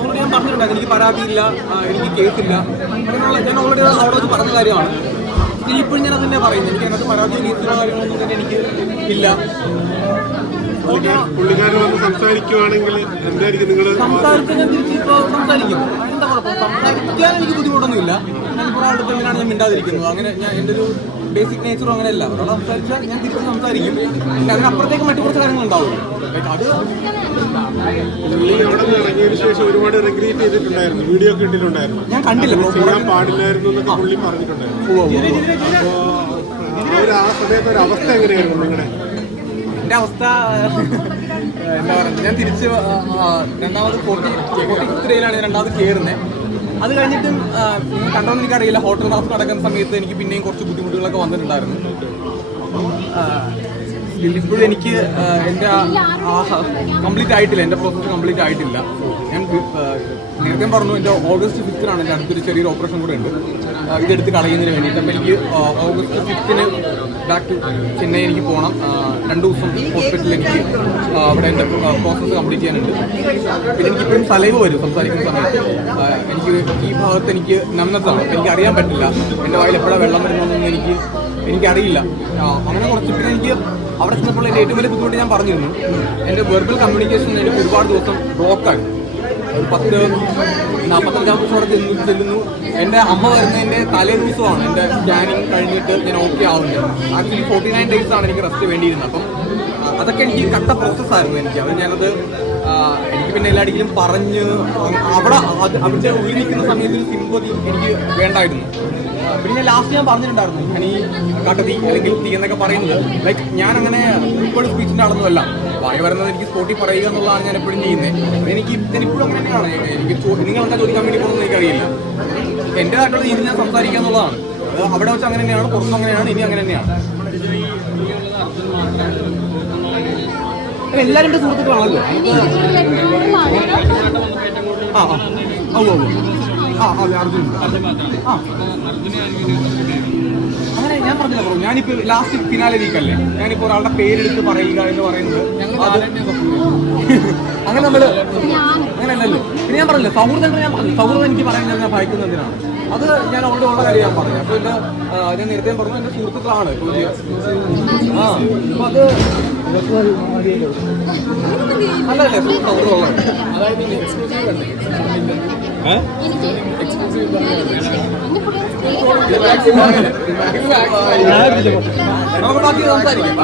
Already ഞാൻ പറഞ്ഞിട്ടുണ്ടായിരുന്നു, എനിക്ക് പരാതിയില്ല, എനിക്ക് കേസില്ല, അങ്ങനെയുള്ള ഞാൻ ഓൾറെഡി അവിടെ വെച്ച് പറഞ്ഞ കാര്യമാണ്. ഇപ്പോഴും ഞാൻ അതന്നെ പറയുന്നത്, എനിക്ക് അതിനകത്ത് പരാതിയോ കേസിലോ കാര്യങ്ങളൊന്നും തന്നെ എനിക്ക് ഇല്ല. പുള്ളിക്കാരൻ വന്ന് സംസാരിക്കുവാണെങ്കിൽ എന്തായിരിക്കും നിങ്ങൾ സംസാരിച്ചാൽ ഞാൻ തിരിച്ചിപ്പോൾ സംസാരിക്കും. അതിനെന്താ കുഴപ്പം? സംസാരിക്കാൻ എനിക്ക് ബുദ്ധിമുട്ടൊന്നുമില്ല. ഞാനിപ്പോൾ ആളുടെ തന്നെയാണ് ഞാൻ മിണ്ടാതിരിക്കുന്നത്. അങ്ങനെ ഞാൻ എൻ്റെ ഒരു ബേസിക് നേച്ചറും അങ്ങനെയല്ല. ഒരാൾ സംസാരിച്ചാൽ ഞാൻ തിരിച്ച് സംസാരിക്കും. പിന്നെ അതിനപ്പുറത്തേക്ക് മറ്റു കുറച്ച് കാര്യങ്ങളുണ്ടാവും. അത് അവിടെ നിന്ന് ഇറങ്ങിയതിനു ശേഷം ഒരുപാട് റിഗ്രറ്റ് ചെയ്തിട്ടുണ്ടായിരുന്നു, വീഡിയോ ഒക്കെ ഇട്ടിട്ടുണ്ടായിരുന്നു. ഞാൻ കണ്ടില്ല, ചെയ്യാൻ പാടില്ലായിരുന്നു എന്നൊക്കെ പുള്ളി പറഞ്ഞിട്ടുണ്ടായിരുന്നു. അപ്പോൾ ആ സമയത്ത് ഒരു അവസ്ഥ എങ്ങനെയായിരുന്നു നിങ്ങളുടെ? എൻ്റെ അവസ്ഥ എന്താ പറയുക, ഞാൻ തിരിച്ച് രണ്ടാമത് 43-യിലാണ് ഞാൻ രണ്ടാമത് കയറുന്നത്. അത് കഴിഞ്ഞിട്ടും കണ്ടോന്ന് എനിക്കറിയില്ല, ഹോട്ടൽ ടാസ്ക് നടക്കുന്ന സമയത്ത് എനിക്ക് പിന്നെയും കുറച്ച് ബുദ്ധിമുട്ടുകളൊക്കെ വന്നിട്ടുണ്ടായിരുന്നു. ഇപ്പോഴും എനിക്ക് എൻ്റെ കംപ്ലീറ്റ് ആയിട്ടില്ല, എൻ്റെ പ്രോസസ്സ് കംപ്ലീറ്റ് ആയിട്ടില്ല. ഞാൻ നേരത്തെ പറഞ്ഞു, എൻ്റെ August 5-നാണ് എൻ്റെ അടുത്തൊരു ചെറിയൊരു ഓപ്പറേഷൻ കൂടെ ഉണ്ട്, ഇതെടുത്ത് കളയുന്നതിന് വേണ്ടിയിട്ട്. അപ്പോൾ എനിക്ക് August 5-ന് ബാക്ക് ടു ചെന്നൈ എനിക്ക് പോകണം. 2 ദിവസം ഹോസ്പിറ്റലിൽ എനിക്ക് അവിടെ എൻ്റെ പ്രോസസ്സ് കംപ്ലീറ്റ് ചെയ്യാനുണ്ട്. പിന്നെ എനിക്കിപ്പോഴും സലൈവ് വരും സംസാരിക്കുന്ന സമയത്ത്. എനിക്ക് ഈ ഭാഗത്ത് എനിക്ക് നന്നത്താണ്, എനിക്കറിയാൻ പറ്റില്ല എൻ്റെ വായിൽ എപ്പോഴാണ് വെള്ളം വരുന്നതെന്നൊന്നും എനിക്കറിയില്ല. അങ്ങനെ കുറച്ച് പിന്നെ എനിക്ക് അവിടെ ചെന്നപ്പോൾ എൻ്റെ ഏറ്റവും വലിയ ബുദ്ധിമുട്ട് ഞാൻ പറഞ്ഞിരുന്നു, എൻ്റെ വെർബൽ കമ്മ്യൂണിക്കേഷൻ എനിക്ക് ഒരുപാട് ദിവസം ബ്ലോക്കാണ്. ഒരു 10-45 ദിവസം അവിടെ ചെല്ലുന്നു. എൻ്റെ അമ്മ വരുന്നതിൻ്റെ തലേ ദിവസമാണ് എൻ്റെ സ്കാനിങ് കഴിഞ്ഞിട്ട് ഞാൻ ഓക്കെ ആവുന്നത്. ആക്ച്വലി 49 ഡേയ്സാണ് എനിക്ക് റെസ്റ്റ് വേണ്ടിയിരുന്നത്. അപ്പം അതൊക്കെ എനിക്ക് കട്ട പ്രോസസ്സായിരുന്നു എനിക്ക്. അത് ഞാനത് എനിക്ക് പിന്നെ എല്ലാടിക്കലും പറഞ്ഞ് അവിടെ അവരുടെ ഉള്ളിൽ നിൽക്കുന്ന സമയത്ത് ഒരു സിമ്പതി എനിക്ക് വേണ്ടായിരുന്നു. പിന്നെ ഞാൻ ലാസ്റ്റ് ഞാൻ പറഞ്ഞിട്ടുണ്ടായിരുന്നു, ഞാൻ ഈ കട്ടതി അല്ലെങ്കിൽ തീ എന്നൊക്കെ പറയുന്നത് ലൈക്ക് ഞാൻ അങ്ങനെ ഇപ്പോഴും സ്പീച്ചിൻ്റെ ആളൊന്നുമല്ല. വായ വരുന്നത് എനിക്ക് സ്പോട്ടിൽ പറയുക എന്നുള്ളതാണ് ഞാൻ എപ്പോഴും ചെയ്യുന്നത്. ഞാനിപ്പോഴും അങ്ങനെ തന്നെയാണ്. എനിക്ക് നിങ്ങളെന്താ ചോദിക്കാൻ വേണ്ടി പോകുന്നത് എനിക്കറിയില്ല. എൻ്റെതായിട്ടുള്ള രീതിയിൽ ഞാൻ സംസാരിക്കുക എന്നുള്ളതാണ്. അത് അവിടെ വെച്ച് അങ്ങനെ തന്നെയാണ്, പുറത്തും അങ്ങനെയാണ്, ഇനി അങ്ങനെ തന്നെയാണ്. എല്ലാവരും എൻ്റെ സുഹൃത്തുക്കളാണല്ലോ. അതെ അർജുൻ. അങ്ങനെ ഞാൻ പറഞ്ഞില്ല ബ്രോ, ഞാനിപ്പോൾ ലാസ്റ്റ് ഫിനാലെ വീക്കല്ലേ, ഞാനിപ്പോൾ ഒരാളുടെ പേരെടുത്ത് പറയുക എന്ന് പറയുന്നത് അങ്ങനെ നമ്മൾ അങ്ങനെയല്ലല്ലോ. പിന്നെ ഞാൻ പറഞ്ഞില്ല സൗഹൃദങ്ങൾ, ഞാൻ പറഞ്ഞു സൗഹൃദം എനിക്ക് പറയുന്നത് ഞാൻ ഭയക്കുന്നതിനാണ്. അത് ഞാൻ ഓൾറെഡി ഉള്ള കാര്യം ഞാൻ പറഞ്ഞു. അപ്പോൾ എൻ്റെ ഞാൻ നേരത്തെ പറഞ്ഞു എൻ്റെ സുഹൃത്തുക്കളാണ് ഇപ്പോൾ. അപ്പോൾ അത് നല്ലതല്ലേ സൗഹൃദമുള്ളത്. നമുക്ക് ബാക്കി സംസാരിക്കാം.